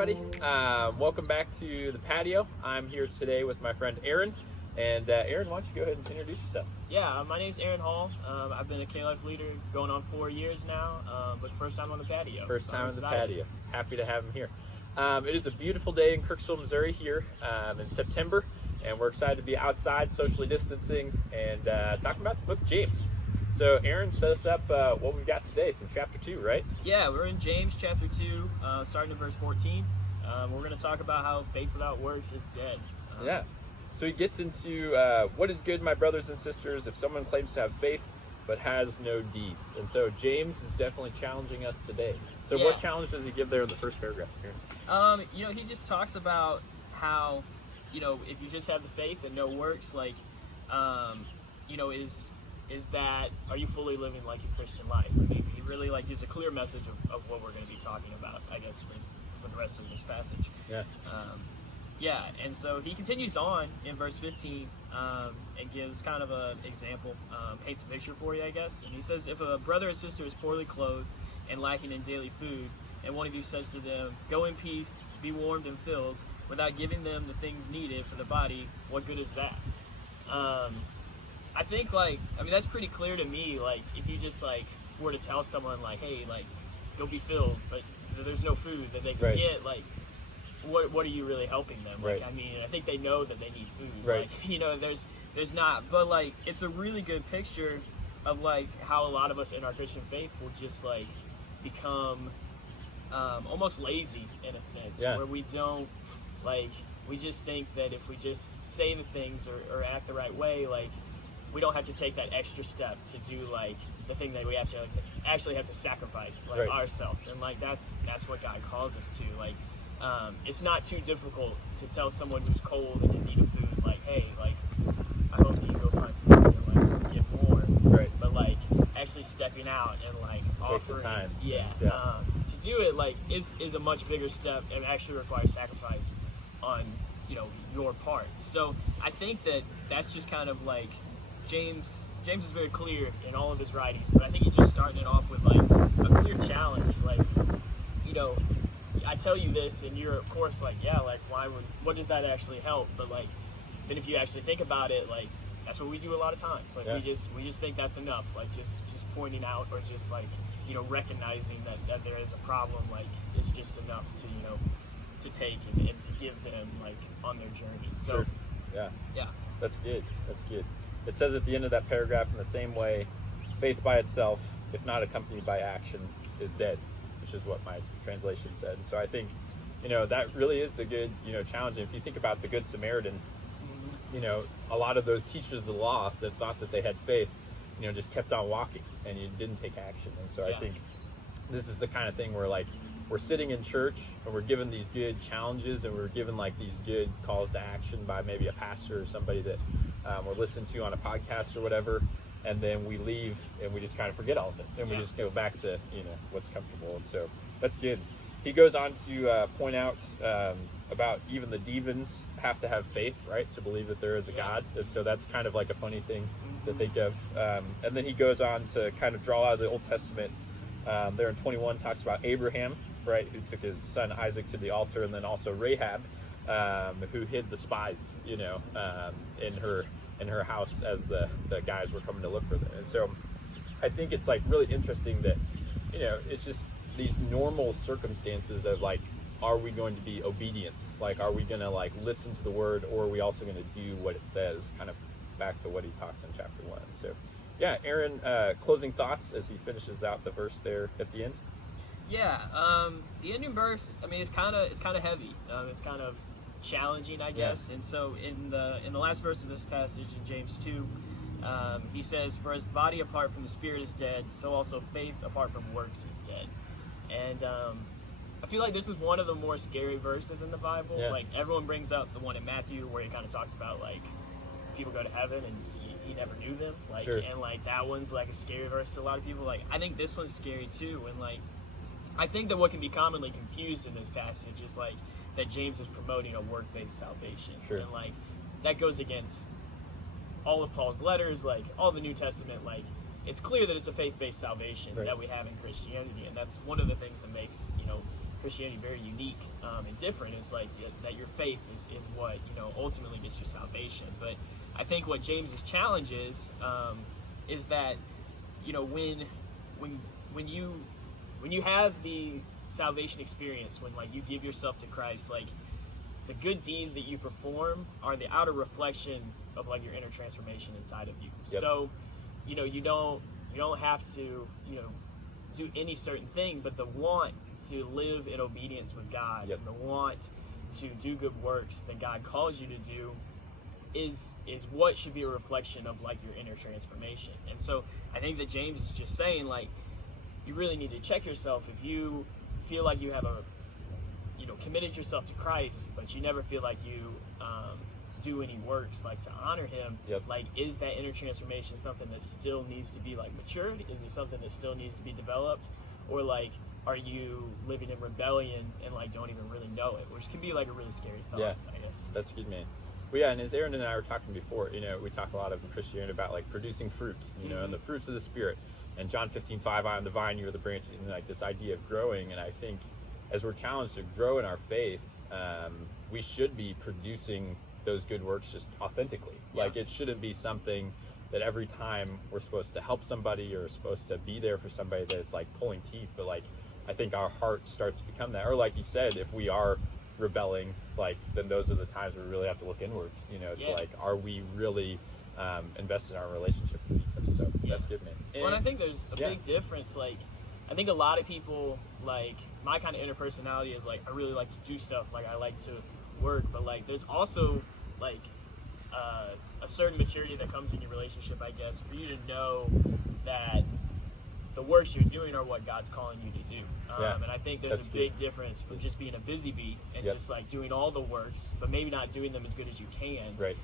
everybody. Welcome back to the Patio. I'm here today with my friend Aaron. And Aaron, why don't you go ahead and introduce yourself? Yeah, my name's Aaron Hall. I've been a K-Life leader going on 4 years now, but first time on the patio. First time on the patio. Happy to have him here. It is a beautiful day in Kirksville, Missouri here in September, and we're excited to be outside, socially distancing, and talking about the book James. So Aaron, set us up what we've got today, some chapter 2, right? Yeah, we're in James chapter 2, starting in verse 14. We're going to talk about how faith without works is dead. Yeah. So he gets into what is good, my brothers and sisters, if someone claims to have faith but has no deeds. And so James is definitely challenging us today. So what challenge does he give there in the first paragraph here? He just talks about how, if you just have the faith and no works, like, is that, are you fully living like a Christian life? I mean, he really gives a clear message of what we're going to be talking about, I guess, for the rest of this passage. Yeah. And so he continues on in verse 15 and gives kind of an example, paints a picture for you, I guess. And he says, if a brother or sister is poorly clothed and lacking in daily food, and one of you says to them, go in peace, be warmed and filled, without giving them the things needed for the body, what good is that? I think, that's pretty clear to me. If you just, were to tell someone, hey, go be filled, but there's no food that they can get, what are you really helping them? I think they know that they need food. Right. There's not, but it's a really good picture of how a lot of us in our Christian faith will just become almost lazy in a sense, where we don't we just think that if we just say the things or act the right way, we don't have to take that extra step to do the thing that we actually have to sacrifice ourselves, and that's what God calls us to. It's not too difficult to tell someone who's cold and in need of food, hey, I hope that you go find food and get more. Right. But actually stepping out and offering, time. To do it is a much bigger step and actually requires sacrifice on your part. So I think that's just kind of James is very clear in all of his writings, but I think he's just starting it off with a clear challenge. I tell you this, and you're of course what does that actually help? But then if you actually think about it, that's what we do a lot of times. We just think that's enough. Just pointing out or just recognizing that there is a problem is just enough to take and to give them on their journey. So Sure. yeah, That's good. It says at the end of that paragraph, in the same way, faith by itself, if not accompanied by action, is dead, which is what my translation said. And so I think, that really is a good, challenge. And if you think about the Good Samaritan, a lot of those teachers of the law that thought that they had faith, just kept on walking and you didn't take action. And so I think this is the kind of thing where we're sitting in church and we're given these good challenges and we're given these good calls to action by maybe a pastor or somebody that we're listening to on a podcast or whatever, and then we leave and we just kind of forget all of it and we just go back to what's comfortable. And so that's good. He goes on to point out about even the demons have to have faith, right, to believe that there is a God. And so that's kind of a funny thing to think of. And then he goes on to kind of draw out of the Old Testament. There in 21 talks about Abraham, right, who took his son Isaac to the altar, and then also Rahab, who hid the spies, in her house as the guys were coming to look for them. And so I think it's really interesting that, it's just these normal circumstances of are we going to be obedient? Are we going to listen to the word, or are we also going to do what it says? Kind of back to what he talks in chapter 1. So yeah, Aaron, closing thoughts as he finishes out the verse there at the end. Yeah, the ending verse, it's kind of heavy. It's kind of challenging, I guess. And so in the last verse of this passage in James 2, he says, for as the body apart from the spirit is dead, so also faith apart from works is dead. And I feel like this is one of the more scary verses in the Bible. Everyone brings up the one in Matthew where he kind of talks about people go to heaven and he never knew them. Sure. And that one's a scary verse to a lot of people. I think this one's scary too. And I think that what can be commonly confused in this passage is that James is promoting a work-based salvation. Sure. And that goes against all of Paul's letters, all the New Testament. It's clear that it's a faith-based salvation that we have in Christianity, and that's one of the things that makes Christianity very unique and different. It's like that your faith is what, you know, ultimately gets you salvation. But I think what James's challenge is that, you know, when you have the salvation experience, when like you give yourself to Christ, like the good deeds that you perform are the outer reflection of like your inner transformation inside of you. Yep. So, you know, you don't have to, you know, do any certain thing, but the want to live in obedience with God, yep. and the want to do good works that God calls you to do is what should be a reflection of like your inner transformation. And so I think that James is just saying, like, you really need to check yourself. If you feel like you have committed yourself to Christ, but you never feel like you do any works like to honor him, yep. like, is that inner transformation something that still needs to be like matured? Is it something that still needs to be developed? Or like, are you living in rebellion and like don't even really know it, which can be like a really scary thought. Yeah, I guess that's good, man. Well, yeah, and as Aaron and I were talking before, you know, we talk a lot of in Christianity about like producing fruit, you know, and the fruits of the Spirit. And John 15:5, I am the vine, you are the branch, and like this idea of growing. And I think as we're challenged to grow in our faith, we should be producing those good works just authentically. Yeah. Like, it shouldn't be something that every time we're supposed to help somebody or supposed to be there for somebody that it's like pulling teeth. But like, I think our heart starts to become that. Or like you said, if we are rebelling, like, then those are the times we really have to look inward, you know, to like, are we really invested in our relationship with Jesus? So that's good, man. Well, and I think there's a big difference. Like, I think a lot of people, like, my kind of inner personality is like, I really like to do stuff, like I like to work, but like there's also like a certain maturity that comes in your relationship, I guess, for you to know that the works you're doing are what God's calling you to do. And I think there's a big difference from just being a busy bee and just like doing all the works, but maybe not doing them as good as you can, right?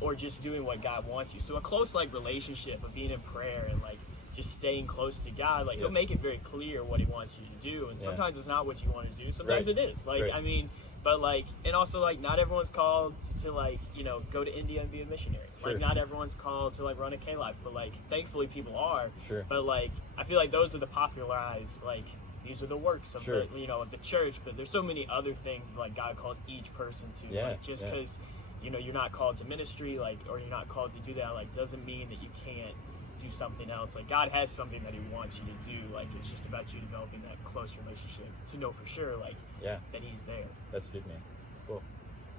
Or just doing what God wants you. So a close like relationship of being in prayer and like just staying close to God, like he'll make it very clear what he wants you to do. And sometimes it's not what you want to do. Sometimes it is. Like, I mean, but like, and also like, not everyone's called to like, you know, go to India and be a missionary. Like, not everyone's called to like run a K-Life, but like, thankfully people are. But like, I feel like those are the popularized, like, these are the works of the, you know, of the church. But there's so many other things that like God calls each person to. Like, just because, you know, you're not called to ministry, like, or you're not called to do that, like, doesn't mean that you can't do something else. Like, God has something that he wants you to do. Like, it's just about you developing that close relationship to know for sure, like, that he's there. That's good, man. Cool.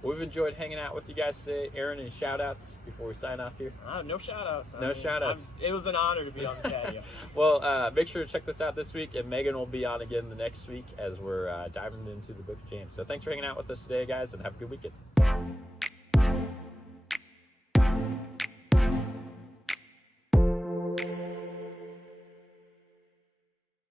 Well, we've enjoyed hanging out with you guys today. Aaron, any shout outs before we sign off here? No shout outs. No shout outs. It was an honor to be on the patio. Well, make sure to check this out this week, and Megan will be on again the next week as we're diving into the book of James. So thanks for hanging out with us today, guys, and have a good weekend.